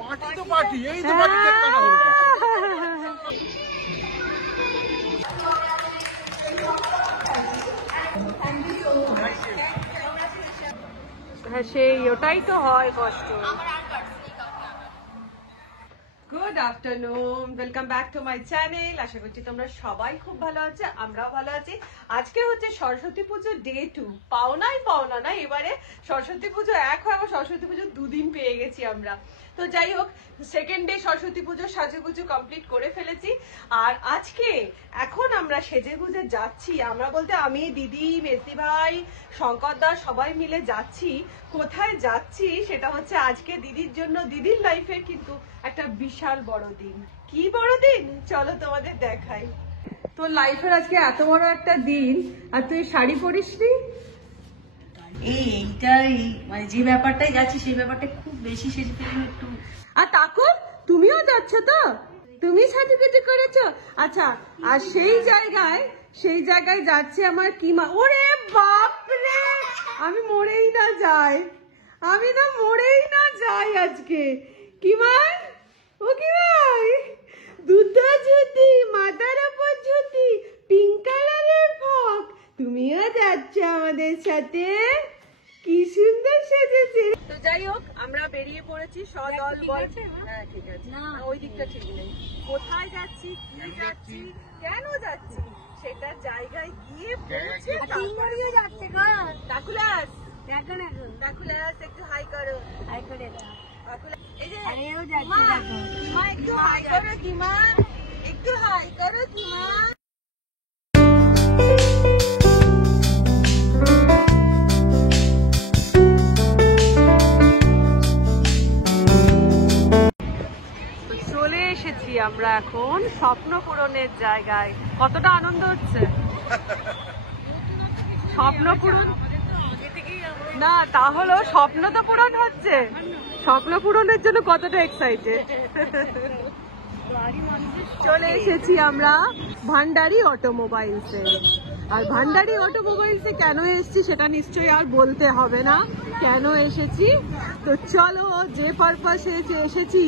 Party তো party, এই তো পার্টি কেক কাটা হলো। হ্যাঁ সেই ওটাই তো হয় কষ্ট। Good afternoon, welcome back to my channel. আশা করছি তোমরা সবাই খুব ভালো আছো, আমরাও ভালো আছি। আজকে হচ্ছে সরস্বতী পুজো ডে 2। পাওনা না এবারে সরস্বতী পুজো 1 হয়, আবার সরস্বতী পুজো 2 দিন পেয়ে গেছি আমরা। তো যাই হোক, সেকেন্ড ডে সরস্বতী পুজো সাজুগুজু কমপ্লিট করে ফেলেছি। আর আজকে এখন আমরা সেজে গুজে যাচ্ছি, আমরা বলতে আমি, দিদি, মেসি ভাই, শঙ্কর দা সবাই মিলে যাচ্ছি। কোথায় যাচ্ছি সেটা হচ্ছে আজকে দিদির জন্য, দিদির লাইফে কিন্তু একটা বিশাল বড় দিন। কি বড় দিন চলো তোমাদের দেখাই। তোর লাইফের আজকে এত বড় একটা দিন আর তুই শাড়ি পরিসনি। এইটাই মানে যে ব্যাপারটাই যাচ্ছি সেই ব্যাপারটা খুব বেশি সেজে ফেললে একটু। আর কাকুর তুমিও যাচ্ছ তো, তুমি সাজুগুজু করেছো? আচ্ছা, আর সেই জায়গায় যাচ্ছে আমার কিমা। ওরে বাপরে, আমি মরেই না যাই আজকে। কিমাই, ও কিমাই, দুধা ঝুতি, মাথার উপর ঝুতি, পিঙ্ক কালারের ফ্রক, তুমিও যাচ্ছ আমাদের সাথে। কি সুন্দর সেজেছে। তো যাই হোক, আমরা বেরিয়ে পড়েছি সদল বল। হ্যাঁ ঠিক আছে, না ওই দিকটা ঠিক নেই। কোথায় যাচ্ছি, কি যাচ্ছি, কেন যাচ্ছি সেটা জায়গায় গিয়ে পৌঁছে তারপরে যাচ্ছে। কাকুলাস, কাকুলাস একটু হাই করো। হাই করে দাও। এই যে কিমা, একটু হাই করো কিমা, একটু হাই করো কিমা। চলে এসেছি আমরা এখন স্বপ্ন পূরণের জায়গায়। কতটা আনন্দ হচ্ছে স্বপ্ন পূরণ না, তাহলে স্বপ্ন তো পূরণ হচ্ছে। স্বপ্ন পূরণের জন্য কতটা এক্সাইটেড। চলে এসেছি আমরা ভান্ডারি অটোমোবাইলসে। আর ভান্ডারি অটোমোবাইলসে কেন এসেছি সেটা নিশ্চয়ই আর বলতে হবে না কেন এসেছি। তো চলো, যে পারপাসে এসেছি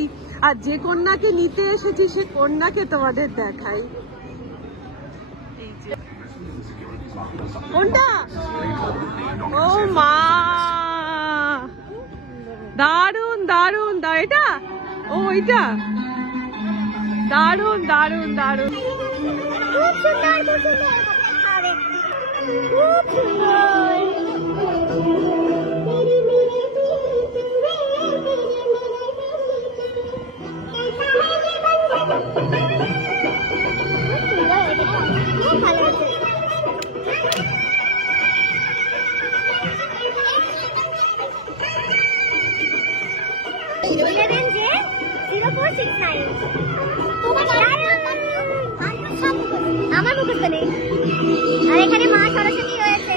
আর যে কন্যাকে নিতে এসেছি সে কন্যাকে তোমাদের দেখাই। কোনটা? ও মা, দারুন দারুন, এটা ও ওইটা দারুন দারুন দারুন, খুব সুন্দর খুব সুন্দর খুব সুন্দর। আমার মুখস্থ নেই। আর এখানে মা সরস্বতী রয়েছে।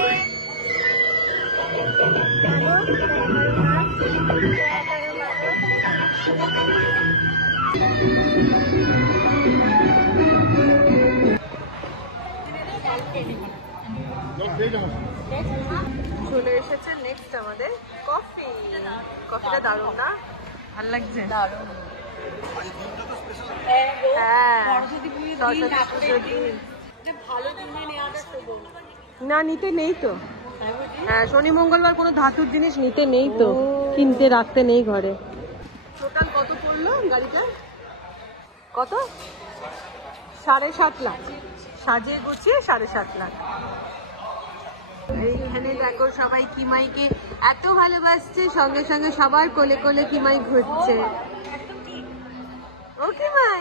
চলে এসেছে নেক্সট আমাদের কফি। কফিটা দারুণ না? ভাল লাগছে? দারুণ। না নিতে নেই তো। হ্যাঁ, শনি মঙ্গলবার কোনো ধাতুর জিনিস নিতে নেই তো, কিনতে রাখতে নেই ঘরে। টোটাল কত পড়লো গাড়িটা? কত? 7.5 লাখ। সাজিয়ে গুছিয়ে 7.5 লাখ। এইখানে দেখো সবাই কিমাইকে এত ভালোবাসছে, সঙ্গে সঙ্গে সবার কোলে কোলে কিমাই ঘুরছে। ও কিমাই,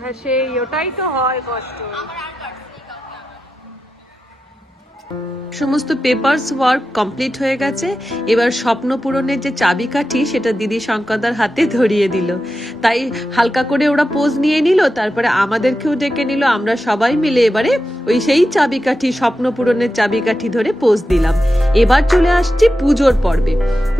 হ্যাঁ সেই ওটাই তো হয় কষ্ট। সমস্ত পেপারস ওয়ার্ক কমপ্লিট হয়ে গেছে। এবার স্বপ্ন পূরণের যে চাবিকাঠি সেটা দিদি শঙ্করদার হাতে ধরিয়ে দিল। তাই হালকা করে ওরা পোজ নিয়ে নিল, তারপরে আমাদেরকেও ডেকে নিল। আমরা সবাই মিলে এবারে ওই সেই চাবিকাঠি, স্বপ্ন পূরণের চাবিকাঠি ধরে পোজ দিলাম। এবার চলে আসছি পুজোর পর্বে।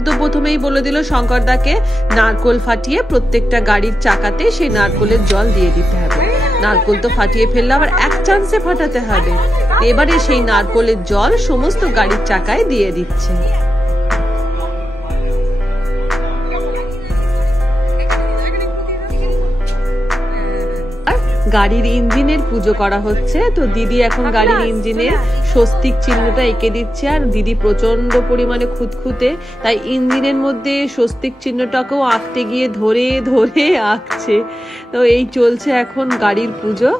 তো প্রথমেই বলে দিল শঙ্করদাকে নারকোল ফাটিয়ে প্রত্যেকটা গাড়ির চাকাতে সেই নারকোলের জল দিয়ে দিতে হবে। নারকোল তো ফাটিয়ে ফেললে আবার এক চান্সে ফাটাতে হবে। এবারে সেই নারকোলের জল সমস্ত গাড়ির চাকায় দিয়ে দিচ্ছে। গাড়ির ইঞ্জিনের পুজো করা হচ্ছে। তো দিদি এখন গাড়ির ইঞ্জিনের স্বস্তিক চিহ্নটা এঁকে দিচ্ছে। আর দিদি প্রচন্ড পরিমাণে খুঁতখুঁতে, তাই ইঞ্জিনের মধ্যে স্বস্তিক চিহ্নটাকেও আঁকতে গিয়ে ধরে ধরে আঁকছে। তো এই চলছে এখন গাড়ির পুজো।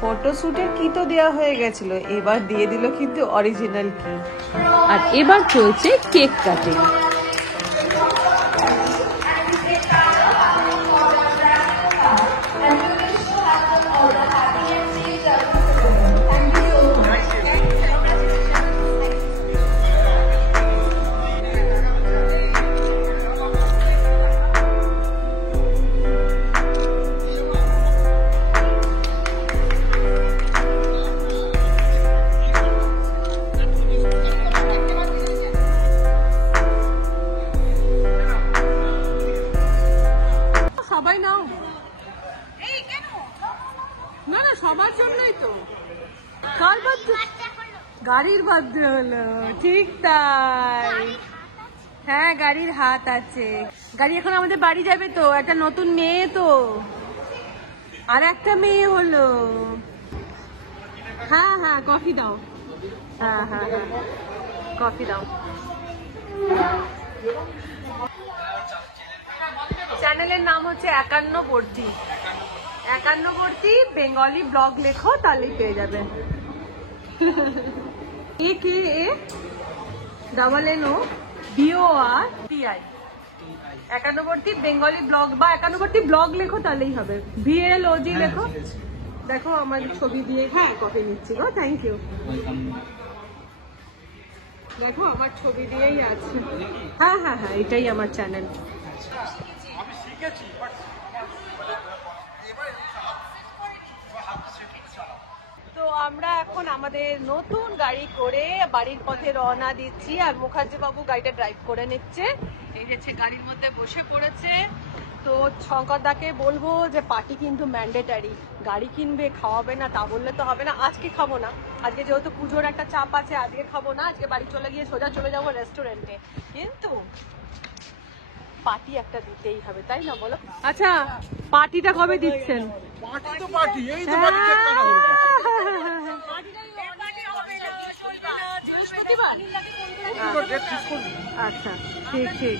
ফটোশুটের কি তো দেওয়া হয়ে গেছিল, এবার দিয়ে দিল কিন্তু অরিজিনাল কি। আর এবার চলছে কেক কাটিং। সবাই নাও, না না সবার জন্যই তো। কার বার্থডে? গাড়ির বার্থডে হলো, ঠিক তাই। হ্যাঁ গাড়ির হাত আছে। গাড়ি এখন আমাদের বাড়ি যাবে তো, একটা নতুন মেয়ে তো, আর একটা মেয়ে হলো। হ্যাঁ হ্যাঁ কফি দাও, হ্যাঁ হ্যাঁ হ্যাঁ কফি দাও। চ্যানেলের নাম হচ্ছে 51বর্তী। 51বর্তী বেঙ্গলি ব্লগ লেখো, তাহলেই পেয়ে যাবে। AKANNOBORTI 51বর্তী বেঙ্গলি ব্লগ বা 51বর্তী ব্লগ লেখো, তাহলেই হবে। VLOG লেখো। দেখো আমার ছবি দিয়ে, হ্যাঁ কফি নিচ্ছি গো, থ্যাংক ইউ। দেখো আমার ছবি দিয়েই আছে। হ্যাঁ হ্যাঁ হ্যাঁ এটাই আমার চ্যানেল। তো আমরা এখন আমাদের নতুন গাড়ি করে বাড়ির পথে রওনা দিচ্ছি। আর মুখার্জি বাবু গাড়িটা ড্রাইভ করে নিচ্ছে। এই যে গাড়ির মধ্যে বসে পড়েছে। তো শঙ্করদাকে বলবো যে পার্টি কিন্তু ম্যান্ডেটারি। গাড়ি কিনবে, খাওয়াবে না তা বললে তো হবে না। আজকে খাবো না, আজকে যেহেতু পুজোর একটা চাপ আছে, আজকে খাবো না। আজকে বাড়ি চলে গিয়ে সোজা চলে যাবো রেস্টুরেন্টে। কিন্তু পার্টি একটা দিতেই হবে, তাই না বলো? আচ্ছা পার্টিটা কবে দিচ্ছেন? পার্টি তো পার্টি, এই তো পার্টি কেক কাটা হলো। আচ্ছা ঠিক ঠিক,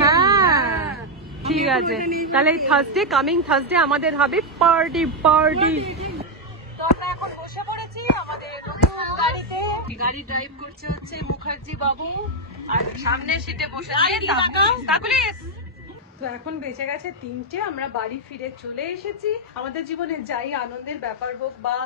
হ্যাঁ ঠিক আছে। তাহলে থার্সডে, কামিং থার্সডে আমাদের হবে পার্টি পার্টি। তো আমরা এখন বসে পড়েছি আমাদের নতুন গাড়িতে। গাড়ি ড্রাইভ করছে হচ্ছে মুখার্জি বাবু, আর সামনে সিটে বসে আছে। তো এখন বেঁচে গেছে 3টে, আমরা বাড়ি ফিরে চলে এসেছি। আমাদের জীবনে যাই আনন্দের ব্যাপার হোক বা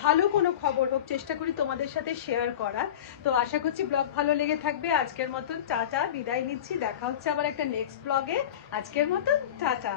ভালো কোনো খবর হোক, চেষ্টা করি তোমাদের সাথে শেয়ার করার। তো আশা করছি ব্লগ ভালো লেগে থাকবে। আজকের মতন টাটা, বিদায় নিচ্ছি। দেখা হচ্ছে আবার একটা নেক্সট ব্লগে। আজকের মতন টাটা।